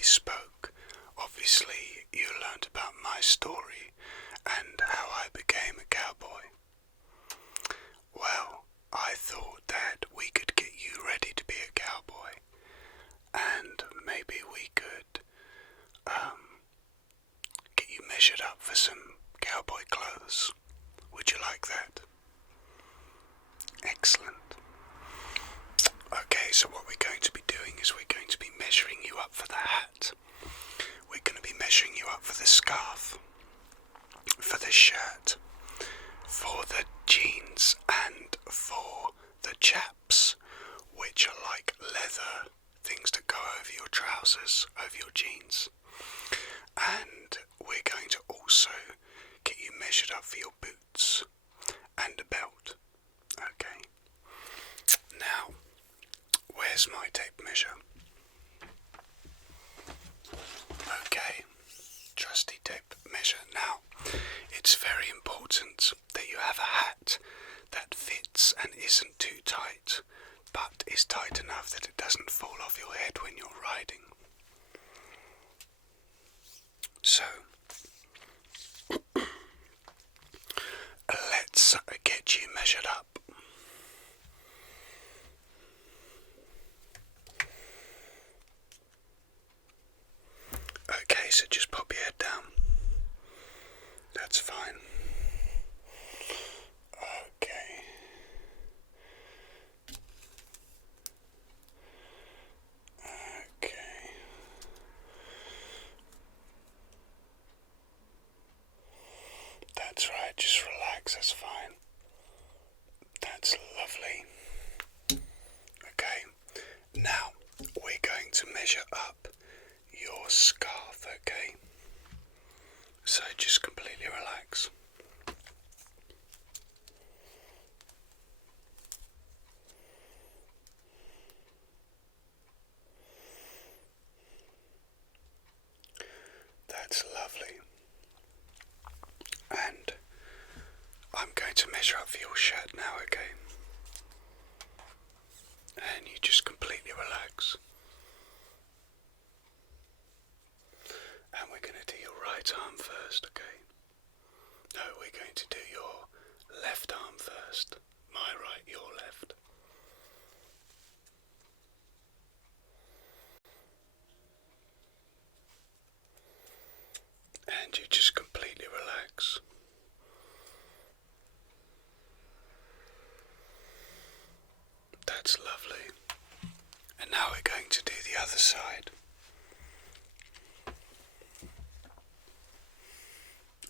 we spoke, obviously you learned about my story and how I became a cowboy. Well, I thought that we could get you ready to be a cowboy, and maybe we could get you measured up for some cowboy clothes. Would you like that? Excellent. Okay, so what we're going to be doing is we're going to be measuring you up for the hat. We're going to be measuring you up for the scarf, for the shirt, for the jeans, and for the chaps, which are like leather things that go over your trousers, over your jeans. And we're going to also get you measured up for your boots and a belt. Okay. Now, where's my tape measure? Okay, trusty tape measure. Now, it's very important that you have a hat that fits and isn't too tight, but is tight enough that it doesn't fall off your head when you're riding. So, let's get you measured up. Okay, so just pop your head down. That's fine. Okay. Okay. That's right, just relax, that's fine. That's lovely. Okay, now we're going to measure up your scarf, okay? So just completely relax. That's lovely. And I'm going to measure up for your shirt now, okay? And you just completely relax. And we're going to do your right arm first, okay? No, we're going to do your left arm first. My right, your left. And you just completely relax. That's lovely. And now we're going to do the other side.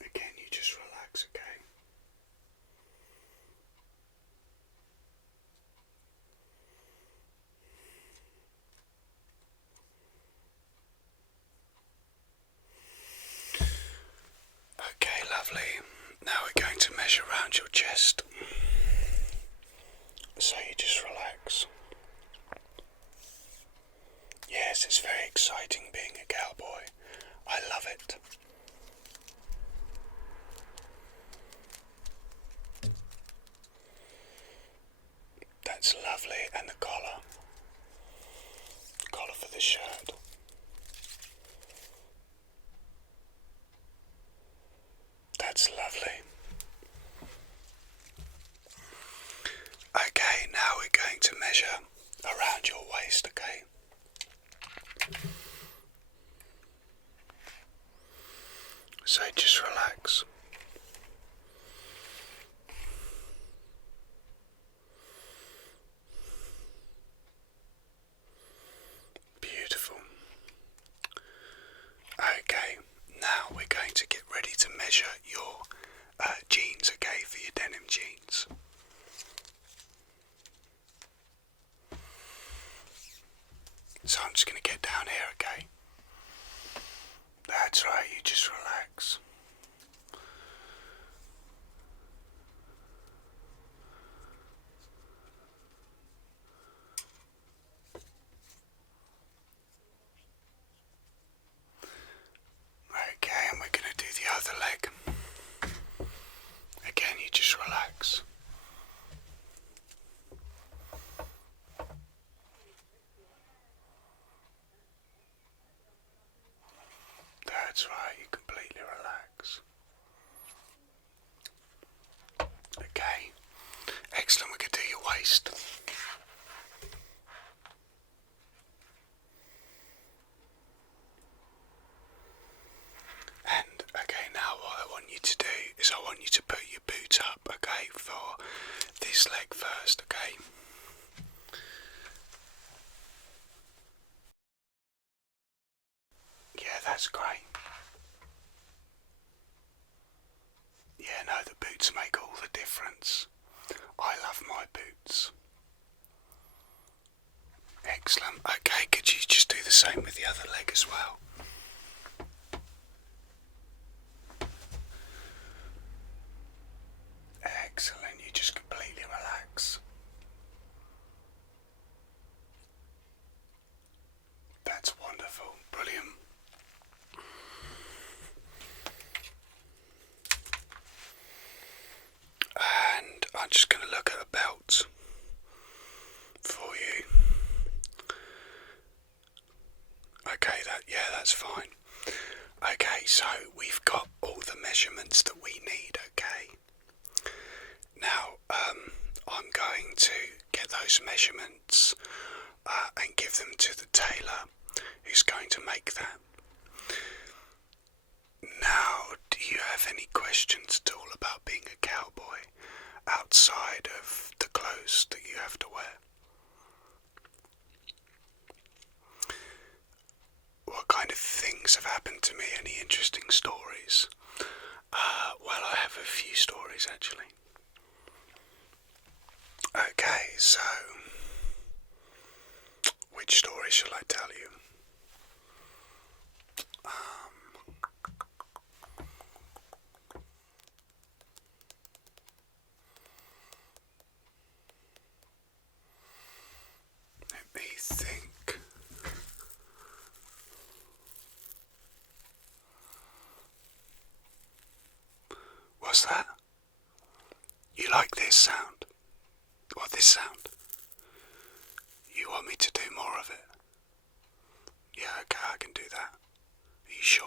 Again, you just relax, okay? Okay, lovely. Now we're going to measure around your chest. So you just relax. Yes, it's very exciting being a cowboy. I love it. That's lovely. And the collar. Collar for the shirt. That's lovely. Okay, now we're going to measure around your waist, okay? So just relax. Beautiful. Okay, now we're going to get ready to measure your jeans, okay, for your denim jeans. So I'm just going to get down here, okay? That's right, you just relax. Okay, and we're going to do the other leg. Again, you just relax. That's great. Yeah, no, the boots make all the difference. I love my boots. Excellent. Okay, could you just do the same with the other leg as well? Excellent. You just completely relax. That's wonderful. Brilliant. And I'm just going to look at a belt for you. Okay, that's fine. Okay, so we've got all the measurements that we need, okay? Now, I'm going to get those measurements and give them to the tailor who's going to make that. Now, do you have any questions at all about being a cowboy outside of the clothes that you have to wear? What kind of things have happened to me? Any interesting stories? Well, I have a few stories actually. Okay, so which story shall I tell you? Let me think. What's that? You like this sound? What, this sound? You want me to do more of it? Yeah, okay, I can do that. Are you sure?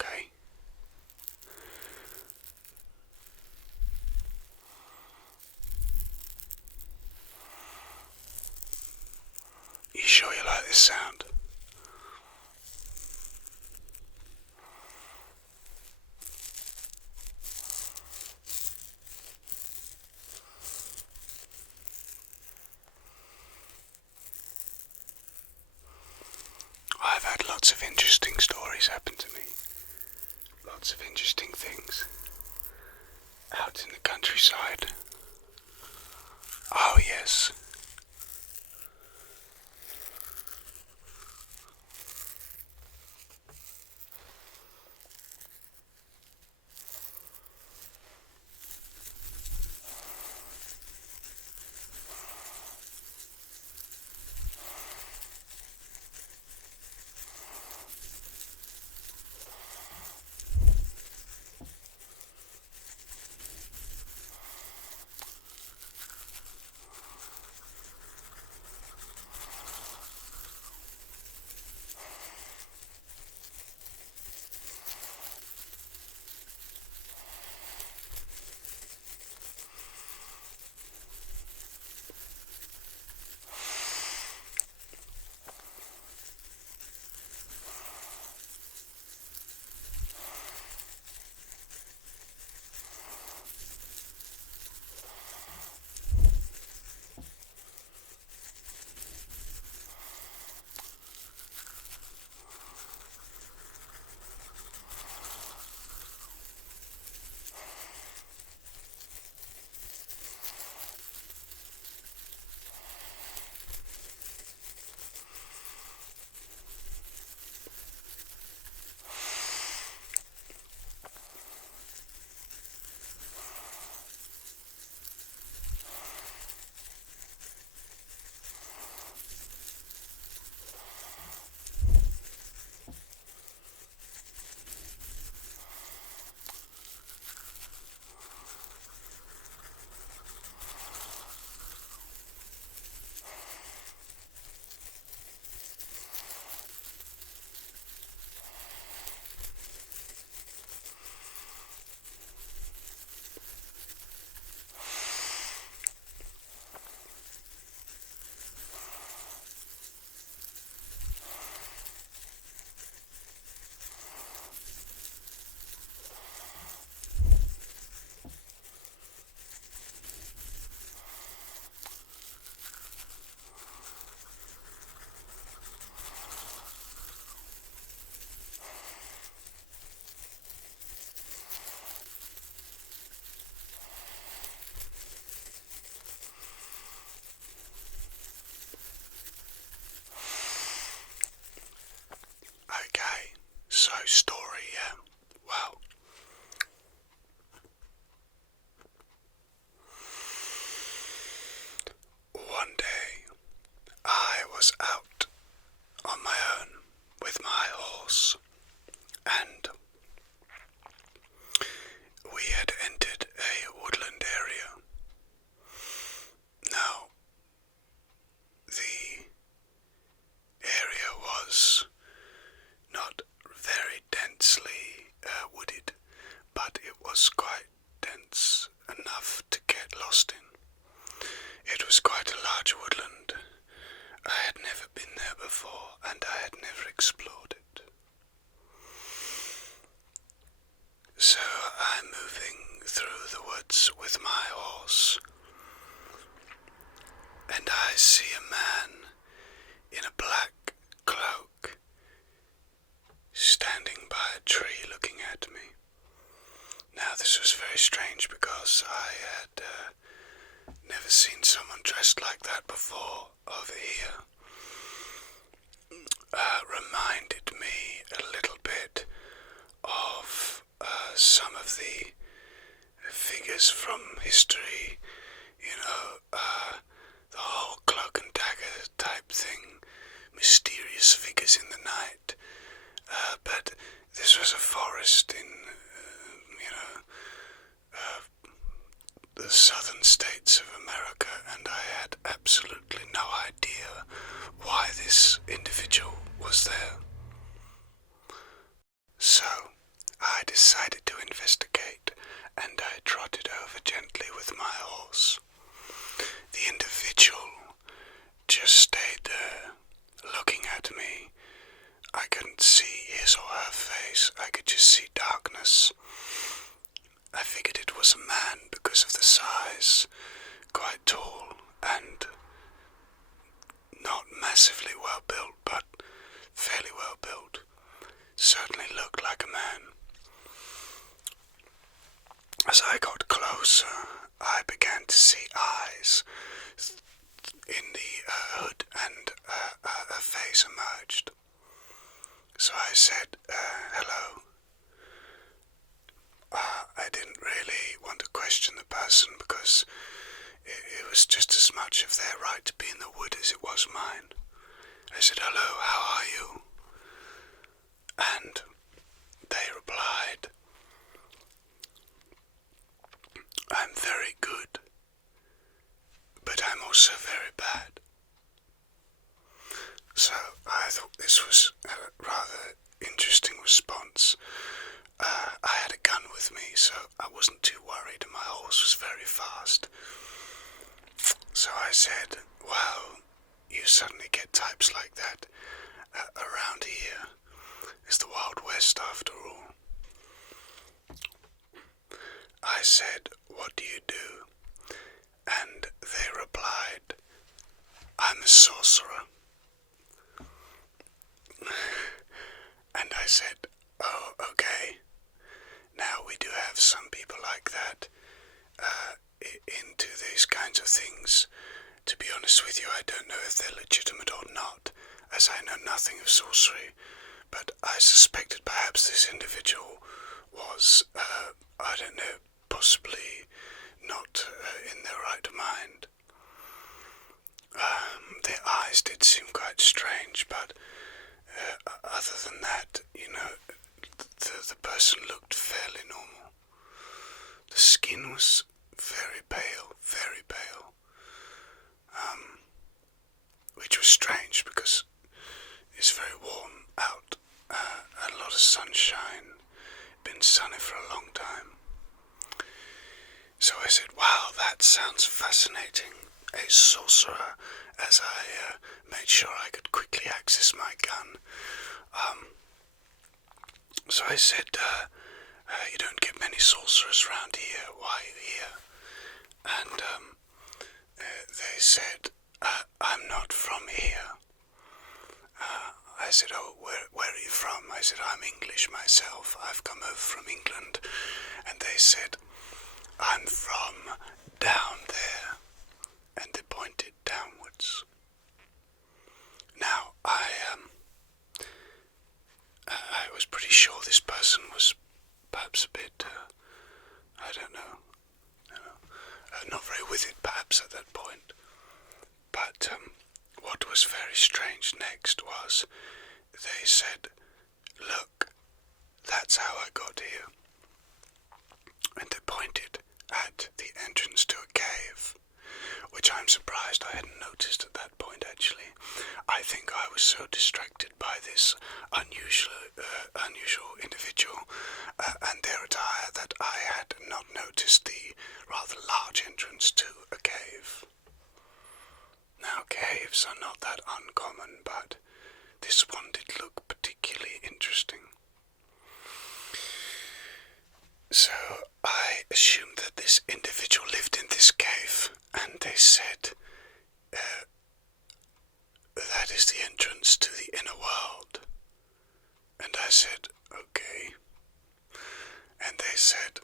Okay. You sure you like this sound? I've had lots of interesting stories happen to me. Lots of interesting things. Out in the countryside. Oh yes. dressed like that before over here reminded me a little bit of some of the figures from history, the whole cloak and dagger type thing, mysterious figures in the night. But this was a forest in, the southern states of America, and I had absolutely no idea why this individual was there. So, I decided to investigate, and I trotted over gently with my horse. The individual just stayed there, looking at me. I couldn't see his or her face, I could just see darkness. I figured it was a man because of the size, quite tall and not massively well built, but fairly well built. Certainly looked like a man. As I got closer, I began to see eyes in the hood, and a face emerged. So I said, hello. I didn't really want to question the person because it was just as much of their right to be in the wood as it was mine. I said, hello, how are you? And they replied, I'm very good, but I'm also very bad. So I thought this was a rather interesting response. I had a gun with me, so I wasn't too worried, and my horse was very fast. So I said, well, you suddenly get types like that around here. It's the Wild West after all. I said, what do you do? And they replied, I'm a sorcerer. And I said, oh, okay. Now we do have some people like that into these kinds of things. To be honest with you, I don't know if they're legitimate or not, as I know nothing of sorcery, but I suspected perhaps this individual was, I don't know, possibly not in their right mind. Their eyes did seem quite strange, but other than that, the person looked fairly normal. The skin was very pale, which was strange because it's very warm out, and a lot of sunshine, been sunny for a long time. So I said, wow, that sounds fascinating. A sorcerer, as I made sure I could quickly access my gun. So I said, you don't get many sorcerers around here, why are you here? And they said, I'm not from here. I said, oh, where are you from? I said, I'm English myself, I've come over from England. And they said, I'm from down there. And they pointed downwards. Now, I was pretty sure this person was perhaps a bit, I don't know, not very with it perhaps at that point. But what was very strange next was they said, look, that's how I got here. And they pointed at the entrance to a cave, which I'm surprised I hadn't noticed at that point actually. I think I was so distracted by this unusual individual and their attire that I had not noticed the rather large entrance to a cave. Now caves are not that uncommon, but this one did look particularly interesting. So I assumed that this individual lived in this cave, and they said, that is the entrance to the inner world. And I said, okay. And they said,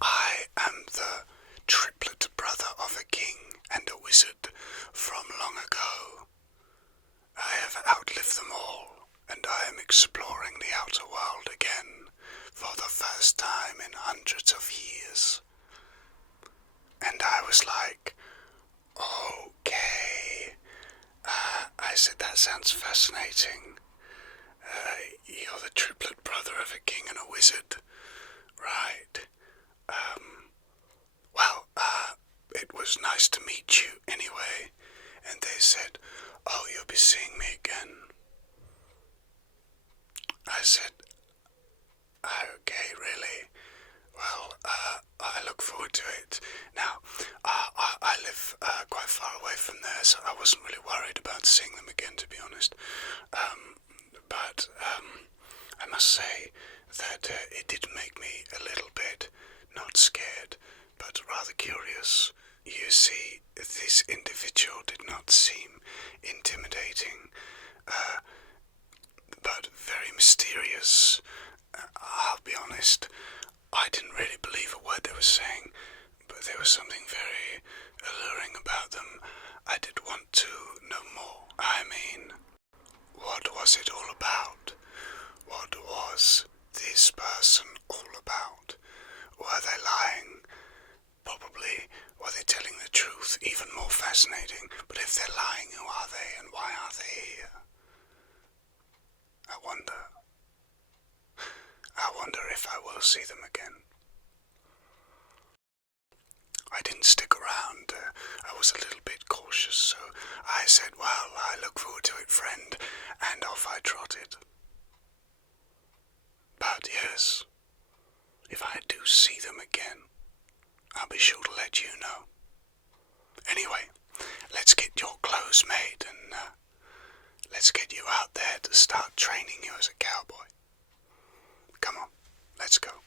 I am the triplet brother of a king, and a wizard from long ago. I have outlived them all, and I am exploring the outer world again for the first time in hundreds of years. And I was like, okay. I said, that sounds fascinating. You're the triplet brother of a king and a wizard, right? It was nice to meet you anyway. And they said, oh, you'll be seeing me again. I said, okay, really? Well, I look forward to it. Now, I live quite far away from there, so I wasn't really worried about seeing them again, to be honest. But I must say that it did make me a little bit not scared, but rather curious. You see, this individual did not seem intimidating, but very mysterious. I'll be honest, I didn't really believe a word they were saying, but there was something very alluring about them. I did want to know more. I mean, what was it all about? What was this person all about? Were they lying? Probably. Were they telling the truth? Even more fascinating. But if they're lying, who are they and why are they here? I wonder if I will see them again. I didn't stick around. I was a little bit cautious, so I said, well, I look forward to it, friend, and off I trotted. But yes, if I do see them again, I'll be sure to let you know. Anyway, let's get your clothes made and let's get you out there to start training you as a cowboy. Come on, let's go.